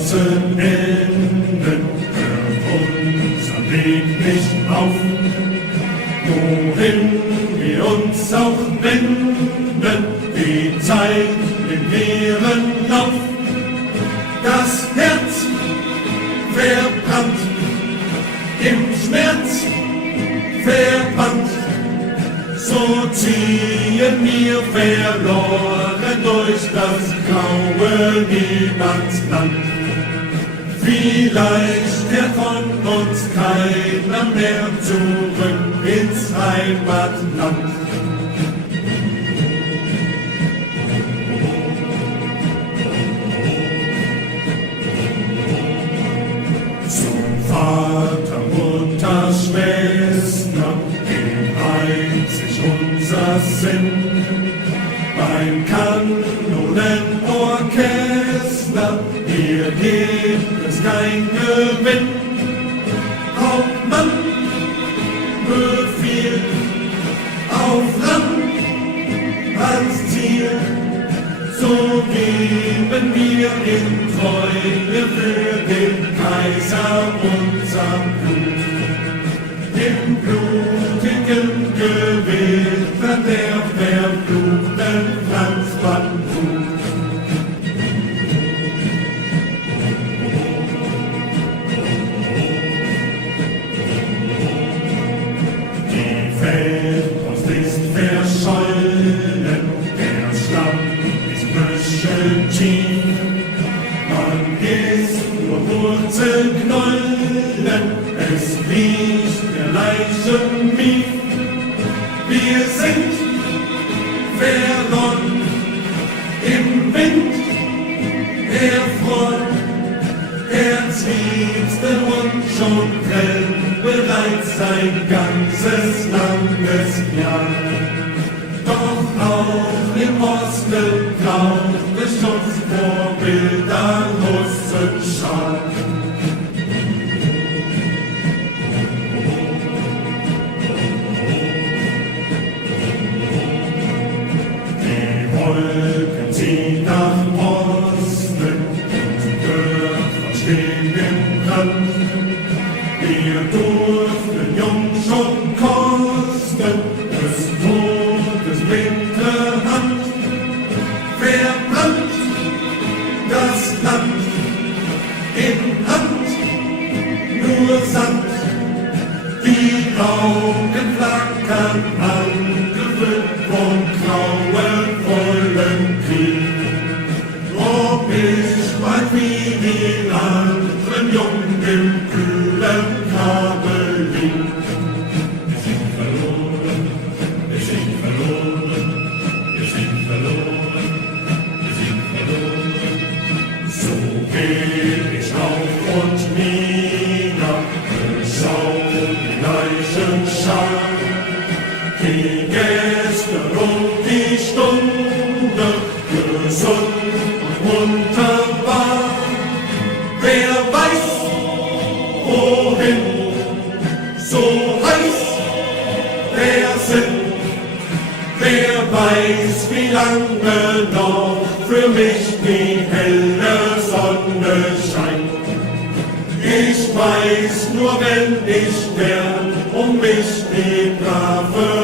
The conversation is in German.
Straßenenden hört unser Weg nicht auf. Wohin wir uns auch wenden, die Zeit im leeren Lauf. Das Herz verbrannt, im Schmerz verbannt, so ziehen wir verloren durch das graue Niemandsland. Vielleicht kehrt von uns keiner mehr zurück ins Heimatland. Zum Vater, Mutter, Schwester geht einzig unser Sinn. Beim Kanonenorchester, hier gibt es kein Gewinn. Hauptmann befiehlt auf Land als Ziel, so geben wir in Treue für den Kaiser unser Blut. Im blutigen Gewitter der verfluchten Franzbandhut. Die Feldpost ist verschollen, der Schlamm ist büscheltief. Man isst nur Wurzelknollen, es riecht der Leichenmief. Wir sind verloren im Wind, erfroren, Herzliebste und schon brennt bereits ein ganzes langes Jahr. Doch auch im Osten braucht es Schutz vor wilder Russenschar. Wolken ziehen nach Osten und Dörfer stehen im Brand. Wir durften jung schon kosten des Todes bittere Hand. Verbrannt das Land in Hand, nur Sand. Die Augen flackern angefüllt vom grauenvollen Krieg. Ob ich bald wie die anderen Jungen im kühlen Kabel lieg. Wir sind verloren, wir sind verloren, wir sind verloren, wir sind verloren. So geh ich auf und nieder, schau die Leichenschar. Die Gäste und die Stunde, gesund und wunderbar. Wer weiß, wohin, so heiß der Sinn. Wer weiß, wie lange noch für mich die helle Sonne scheint. Ich weiß nur, wenn ich sterb, um mich die brave